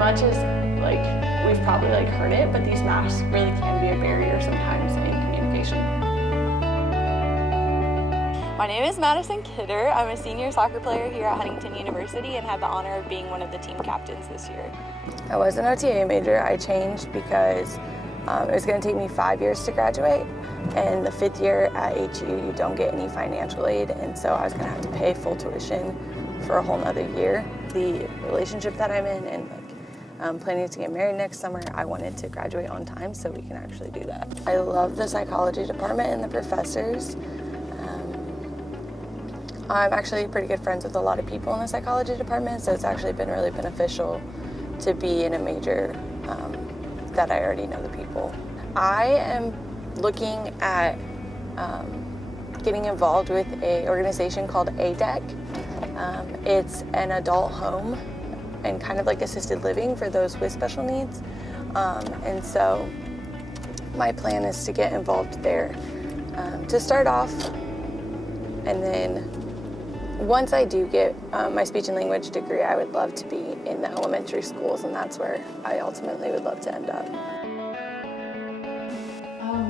much as like we've probably like heard it, but these masks really can be a barrier sometimes in communication. My name is Madison Kidder. I'm a senior soccer player here at Huntington University and had the honor of being one of the team captains this year. I was an OTA major. I changed because it was going to take me 5 years to graduate, and the 5th year at HU you don't get any financial aid, and so I was going to have to pay full tuition for a whole nother year. The relationship that I'm in and planning to get married next summer, I wanted to graduate on time so we can actually do that. I love the psychology department and the professors. I'm actually pretty good friends with a lot of people in the psychology department, so it's actually been really beneficial to be in a major that I already know the people. I am looking at getting involved with an organization called ADEC. It's an adult home and kind of like assisted living for those with special needs. And so my plan is to get involved there to start off, and then once I do get my speech and language degree, I would love to be in the elementary schools, and that's where I ultimately would love to end up.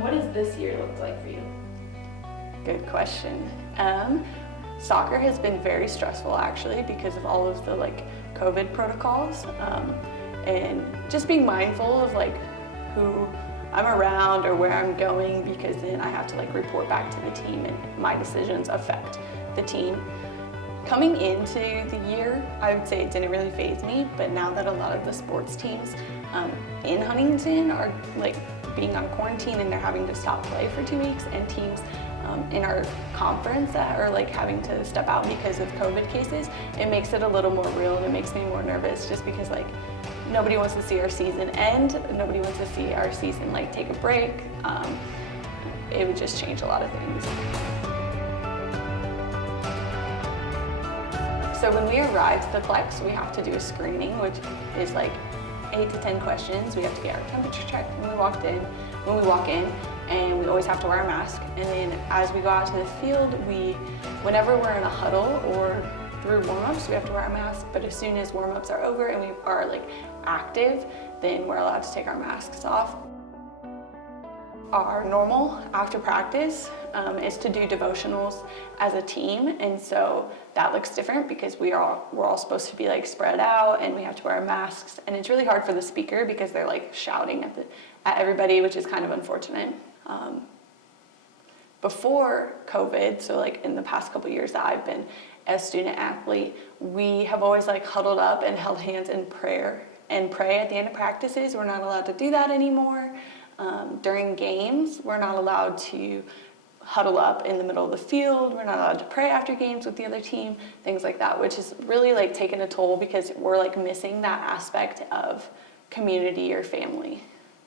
What does this year look like for you? Good question. Soccer has been very stressful actually because of all of the like COVID protocols, and just being mindful of like who I'm around or where I'm going, because then I have to like report back to the team and my decisions affect the team. Coming into the year, I would say it didn't really faze me, but now that a lot of the sports teams in Huntington are like being on quarantine and they're having to stop play for 2 weeks, and teams in our conference that are like having to step out because of COVID cases, it makes it a little more real and it makes me more nervous, just because like nobody wants to see our season end, nobody wants to see our season like take a break. It would just change a lot of things. So when we arrive to the Plex, we have to do a screening, which is like 8 to 10 questions. We have to get our temperature checked when we walk in, and we always have to wear a mask. And then as we go out to the field, whenever we're in a huddle or through warm-ups, we have to wear a mask. But as soon as warm-ups are over and we are like active, then we're allowed to take our masks off. Our normal after practice is to do devotionals as a team, and so that looks different because we're all supposed to be like spread out, and we have to wear masks, and it's really hard for the speaker because they're like shouting at everybody, which is kind of unfortunate. Before COVID, so like in the past couple years that I've been a student athlete, we have always like huddled up and held hands in prayer and pray at the end of practices. We're not allowed to do that anymore. During games, we're not allowed to huddle up in the middle of the field. We're not allowed to pray after games with the other team, things like that, which is really like taken a toll because we're like missing that aspect of community or family.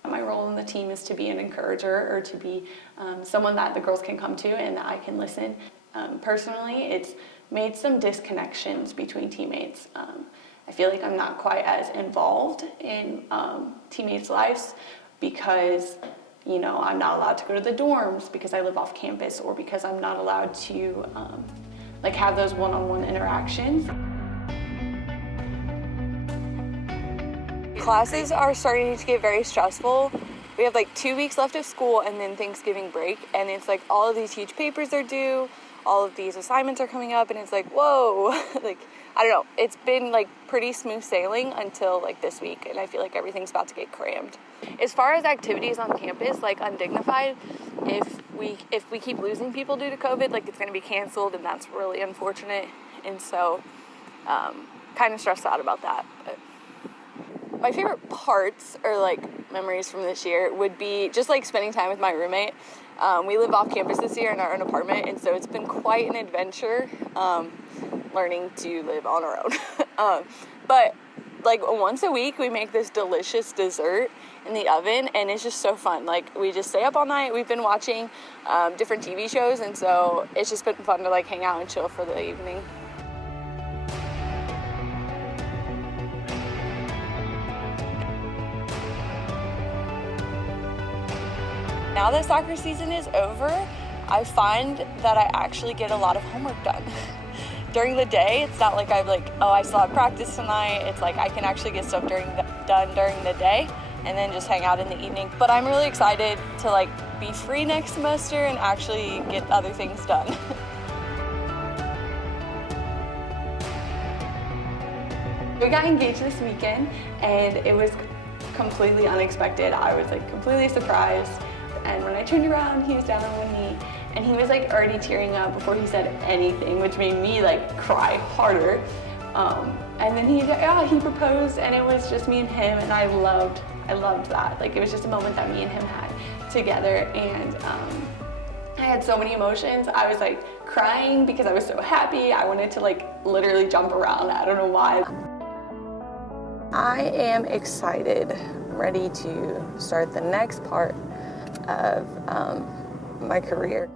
My role in the team is to be an encourager, or to be someone that the girls can come to and that I can listen. Personally, it's made some disconnections between teammates. I feel like I'm not quite as involved in teammates' lives, because you know, I'm not allowed to go to the dorms because I live off campus, or because I'm not allowed to like have those one-on-one interactions. Classes are starting to get very stressful. We have like 2 weeks left of school and then Thanksgiving break, and it's like all of these huge papers are due, all of these assignments are coming up, and it's like, whoa, like, I don't know. It's been like pretty smooth sailing until like this week, and I feel like everything's about to get crammed. As far as activities on campus, like Undignified, if we keep losing people due to COVID, like it's going to be canceled, and that's really unfortunate. And so, kind of stressed out about that. But my favorite parts or like memories from this year would be just like spending time with my roommate. We live off campus this year in our own apartment, and so it's been quite an adventure learning to live on our own. But like once a week we make this delicious dessert in the oven, and it's just so fun. Like we just stay up all night. We've been watching different TV shows, and so it's just been fun to like hang out and chill for the evening. Now that soccer season is over, I find that I actually get a lot of homework done. during the day, it's not like I'm like, oh, I still have practice tonight. It's like I can actually get stuff done during the day and then just hang out in the evening. But I'm really excited to like be free next semester and actually get other things done. We got engaged this weekend and it was completely unexpected. I was like completely surprised. And when I turned around, he was down on one knee and he was like already tearing up before he said anything, which made me like cry harder. And then he proposed and it was just me and him, and I loved that. Like, it was just a moment that me and him had together, and I had so many emotions. I was like crying because I was so happy. I wanted to like literally jump around. I don't know why. I am excited, ready to start the next part of my career.